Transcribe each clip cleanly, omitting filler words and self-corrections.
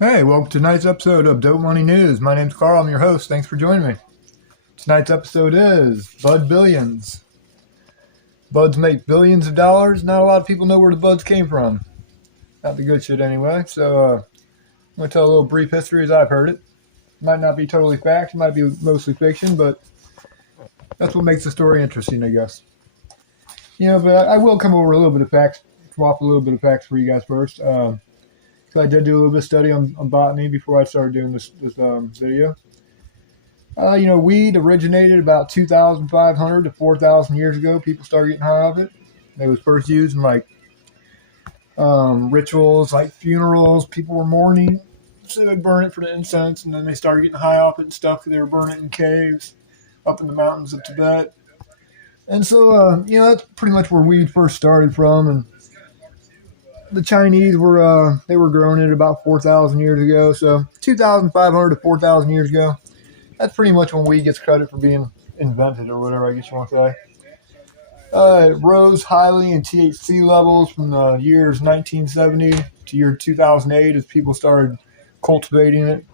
Hey, welcome to tonight's episode of Dope Money News. My name's Carl. I'm your host. Thanks for joining me. Tonight's episode is Bud Billions. Buds make billions of dollars. Not a lot of people know where the buds came from. Not the good shit anyway. So I'm going to tell a little brief history as I've heard it. Might not be totally fact. It might be mostly fiction, but that's what makes the story interesting, I guess. But I will come over a little bit of facts, come off a little bit of facts for you guys first. So I did do a little bit of study on botany before I started doing this video. Weed originated about 2,500 to 4,000 years ago. People started getting high off it. It was first used in rituals, like funerals. People were mourning, so they'd burn it for the incense, and then they started getting high off it and stuff because they were burning it in caves up in the mountains of Tibet. And so, that's pretty much where weed first started from. And the Chinese were growing it about 4,000 years ago. So 2,500 to 4,000 years ago. That's pretty much when weed gets credit for being invented, or whatever I guess you want to say. It rose highly in THC levels from the years 1970 to year 2008 as people started cultivating it.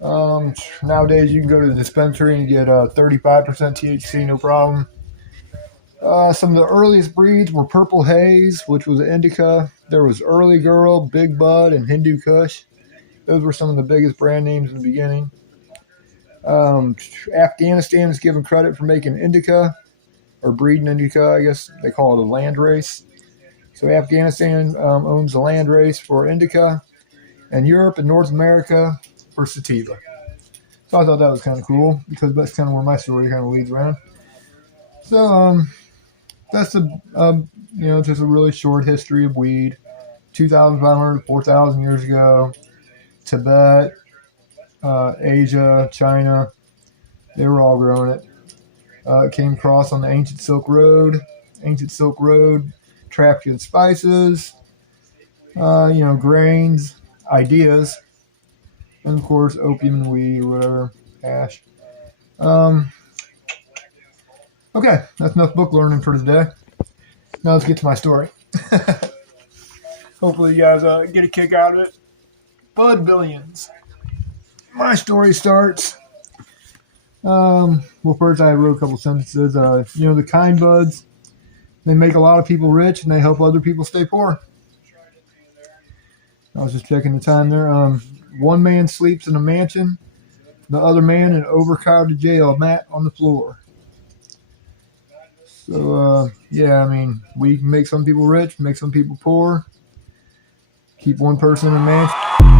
Nowadays, you can go to the dispensary and get 35% THC, no problem. Some of the earliest breeds were Purple Haze, which was an indica. There was Early Girl, Big Bud, and Hindu Kush. Those were some of the biggest brand names in the beginning. Afghanistan is given credit for making indica, or breeding indica, I guess they call it a land race. So Afghanistan owns the land race for indica, and Europe and North America for sativa. So I thought that was kind of cool, because that's kind of where my story kind of leads around. So that's just a really short history of weed. 2,500 to 4,000 years ago, Tibet, Asia, China, they were all growing it. It came across on the ancient Silk Road. Ancient Silk Road trafficked in spices, grains, ideas, and of course opium and weed or whatever, hash. Okay, that's enough book learning for today. Now let's get to my story. Hopefully you guys get a kick out of it. Bud Billions. My story starts. First I wrote a couple sentences. The kind buds, they make a lot of people rich and they help other people stay poor. I was just checking the time there. One man sleeps in a mansion, the other man in an overcrowded jail mat on the floor. So, we can make some people rich, make some people poor, keep one person in a mansion.